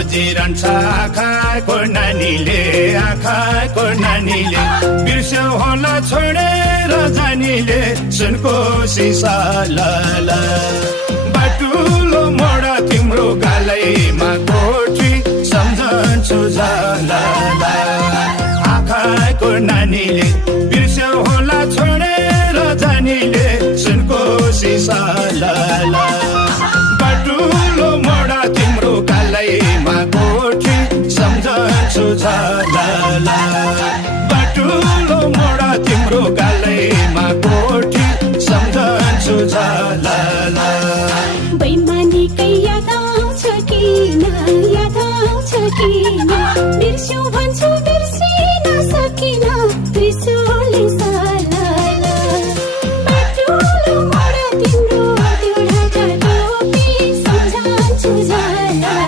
खोजिरहन्छ आँखाको नानीले बिर्स्यौ होला छोडेर जानीले सुनको सिसा लाला बाटुलो मोडा तिम्रो गालैमा कोठी सम्झन्छु जाला आँखाको नानीले बिर्स्यौ होला छोडेर जानीले सुनको सिसा लाला बाटुलो मोडा तिम्रो गालैमा कोठी सम्झन्छु जाला बाटुलो मोडा तिम्रो गालैमा कोठी सम्झन्छु जाला बैमानीकै याद आउँछ किन बिर्स्यौ भन्छु बिर्से